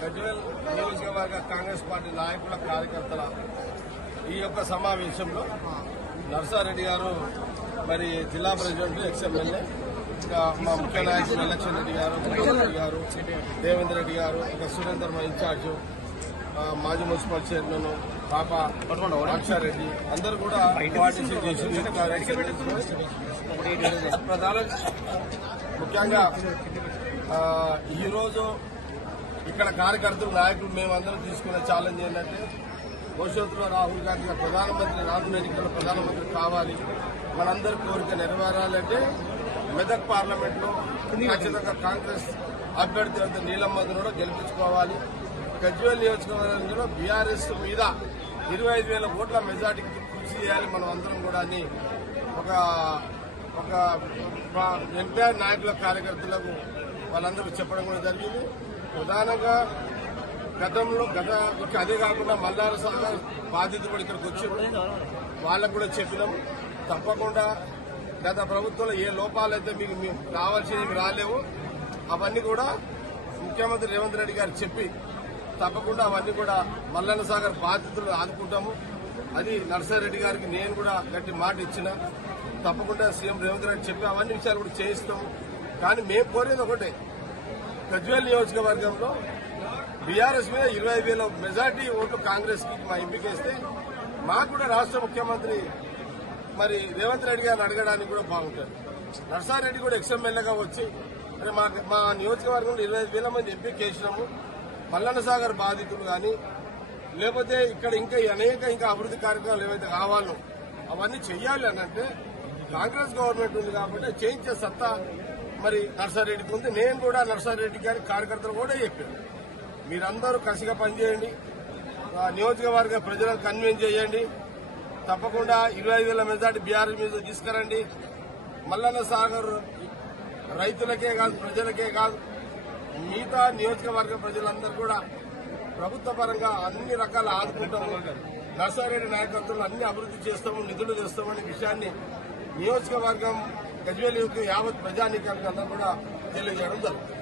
గజ్వేల్ నియోజకవర్గ కాంగ్రెస్ పార్టీ నాయకుల కార్యకర్తల ఈ యొక్క సమావేశంలో నర్సారెడ్డి గారు మరి జిల్లా ప్రెసిడెంట్ ఎక్స్ఎమ్మెల్యే ఇంకా మా ముఖ్య నాయకులు ఎలక్షన్ రెడ్డి గారు రెడ్డి గారు దేవేంద్ర రెడ్డి గారు ఇంకా సురేందర్ మా ఇన్ఛార్జ్ మాజీ మున్సిపల్ చైర్మన్ పాప రాక్షారెడ్డి అందరూ కూడా పార్టిసిపేట్ చేసి ప్రధాన ముఖ్యంగా ఈరోజు ఇక్కడ కార్యకర్తలు నాయకులు మేమందరం తీసుకునే ఛాలెంజ్ ఏంటంటే భవిష్యత్తులో రాహుల్ గాంధీ ప్రధానమంత్రి రానున్న ఎన్నికల్లో ప్రధానమంత్రి కావాలి, మనందరి కోరిక నెరవేరాలంటే మెదక్ పార్లమెంట్ లో ఖచ్చితంగా కాంగ్రెస్ అభ్యర్థి అంత నీలమ్మను కూడా గెలిపించుకోవాలి. గజ్వేల్ నియోజకవర్గంలో బీఆర్ఎస్ మీద 25,000 ఓట్ల మెజార్టీకి కృషి చేయాలి మనం అందరం కూడా అని ఒక ఎన్టీఆర్ నాయకుల కార్యకర్తలకు వాళ్ళందరూ చెప్పడం కూడా జరిగింది. ప్రధానంగా అదే కాకుండా మల్లార సాగర్ బాధితులు కూడా ఇక్కడికి వచ్చి వాళ్ళకు కూడా చెప్పినాం. తప్పకుండా గత ప్రభుత్వంలో ఏ లోపాలైతే మీకు కావాల్సినవి రాలేవు అవన్నీ కూడా ముఖ్యమంత్రి రేవంత్ రెడ్డి గారు చెప్పి తప్పకుండా అవన్నీ కూడా మల్లన్న సాగర్ బాధితులు ఆదుకుంటాము. అది నర్సారెడ్డి గారికి నేను కూడా గట్టి మాట ఇచ్చిన తప్పకుండా సీఎం రేవంత్ రెడ్డి చెప్పి అవన్నీ విషయాలు కూడా చేయిస్తాము. కానీ మేము కోరేది ఒకటే, గజ్వేల్ నియోజకవర్గంలో బీఆర్ఎస్ మీద 25,000 మెజార్టీ ఓట్లు కాంగ్రెస్ కి మా ఎంపికేస్తే మాకు కూడా రాష్ట్ర ముఖ్యమంత్రి మరి రేవంత్ రెడ్డి గారిని అడగడానికి కూడా బాగుంటుంది. నర్సారెడ్డి కూడా ఎక్స్ఎమ్మెల్యేగా వచ్చి మరి మా నియోజకవర్గంలో 25,000 మంది ఎంపికేసినాము. మల్లన్న సాగర్ బాధితులు కానీ లేకపోతే ఇక్కడ ఇంకా అభివృద్ధి కార్యక్రమాలు ఏవైతే కావాలో అవన్నీ చెయ్యాలి అనంటే కాంగ్రెస్ గవర్నమెంట్ ఉంది కాబట్టి చేయించే సత్తా మరి నర్సారెడ్డికి ఉంది. నేను కూడా నర్సారెడ్డి గారి కార్యకర్తలు కూడా చెప్పాను, మీరందరూ కసిగా పనిచేయండి, నియోజకవర్గ ప్రజలను కన్విన్స్ చేయండి, తప్పకుండా 25,000 మెజార్టీ బీఆర్ఎస్ మీద తీసుకురండి. మల్లన్న సాగర్ రైతులకే కాదు ప్రజలకే కాదు మిగతా నియోజకవర్గ ప్రజలందరూ కూడా ప్రభుత్వ పరంగా అన్ని రకాల ఆదుకుంటాము. నర్సారెడ్డి నాయకత్వంలో అన్ని అభివృద్ధి చేస్తాము, నిధులు తెస్తామనే విషయాన్ని నియోజకవర్గం గజ్వేల్ యావత్ ప్రజానీకానికి అందరూ కూడా తెలియజేయడం జరుగుతుంది.